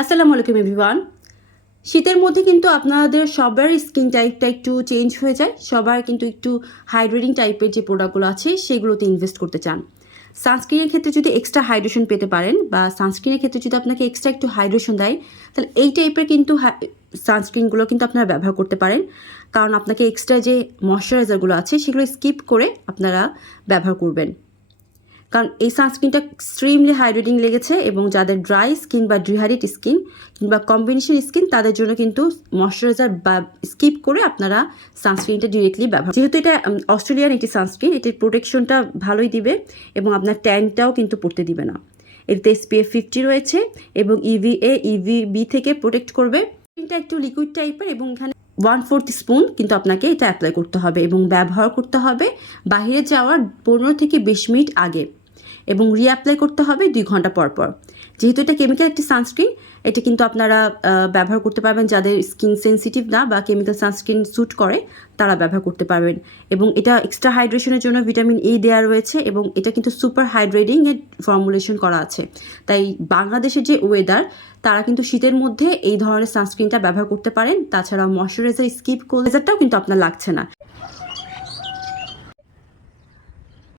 আসসালামু আলাইকুম এভরিওয়ান। শীতের মধ্যে কিন্তু আপনাদের সবার স্কিন টাইপটা একটু চেঞ্জ হয়ে যায়। সবার কিন্তু একটু হাইড্রেটিং টাইপের যে প্রোডাক্টগুলো আছে সেগুলোতে ইনভেস্ট করতে চান। সানস্ক্রিনের ক্ষেত্রে যদি এক্সট্রা হাইড্রেশন পেতে পারেন বা সানস্ক্রিনের ক্ষেত্রে যদি আপনাকে এক্সট্রা একটু হাইড্রেশন দেয়, তাহলে এই টাইপের কিন্তু সানস্ক্রিনগুলো কিন্তু আপনারা ব্যবহার করতে পারেন। কারণ আপনাকে এক্সট্রা যে ময়শ্চারাইজারগুলো আছে সেগুলো স্কিপ করে আপনারা ব্যবহার করবেন। কারণ এই সানস্ক্রিনটা এক্সট্রিমলি হাইড্রেটিং লেগেছে এবং যাদের ড্রাই স্কিন বা ডিহাইড্রেট স্কিন কিংবা কম্বিনেশন স্কিন তাদের জন্য কিন্তু ময়শ্চারাইজার বা স্কিপ করে আপনারা সানস্ক্রিনটা ডিরেক্টলি ব্যবহার, যেহেতু এটা অস্ট্রেলিয়ান একটি সানস্ক্রিন, এটির প্রোটেকশনটা ভালোই দিবে এবং আপনার ট্যানটাও কিন্তু পড়তে দিবে না। এতে SPF 50 রয়েছে এবং EVA EVB থেকে প্রোটেক্ট করবে। এটা একটু লিকুইড টাইপের এবং এখানে 1/4 স্পুন কিন্তু আপনাকে এটা অ্যাপ্লাই করতে হবে এবং ব্যবহার করতে হবে বাইরে যাওয়ার 15 থেকে 20 মিনিট আগে এবং রিঅ্যাপ্লাই করতে হবে 2 ঘন্টা পর পর। যেহেতু এটা কেমিক্যাল একটি সানস্ক্রিন, এটা কিন্তু আপনারা ব্যবহার করতে পারবেন যাদের স্কিন সেন্সিটিভ না বা কেমিক্যাল সানস্ক্রিন স্যুট করে তারা ব্যবহার করতে পারবেন। এবং এটা এক্সট্রা হাইড্রেশনের জন্য ভিটামিন E দেওয়া রয়েছে এবং এটা কিন্তু সুপার হাইড্রেটিং এর ফর্মুলেশন করা আছে। তাই বাংলাদেশের যে ওয়েদার, তারা কিন্তু শীতের মধ্যে এই ধরনের সানস্ক্রিনটা ব্যবহার করতে পারেন। তাছাড়া ময়শ্চারাইজার স্কিপ করলেজারটাও কিন্তু আপনার লাগছে না।